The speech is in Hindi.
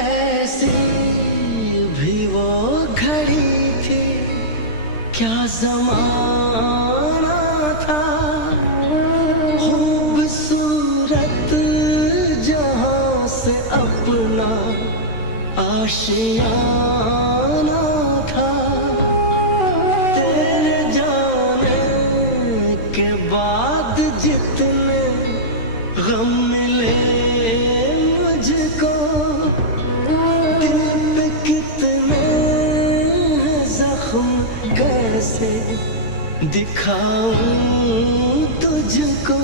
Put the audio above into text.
ऐसी भी वो घड़ी थी, क्या ज़माना था। खूबसूरत जहां से अपना आशियाना था। तेरे जाने के बाद जितने गम मिले मुझको, दिल पे कितने जख्म कैसे दिखाऊं तुझको।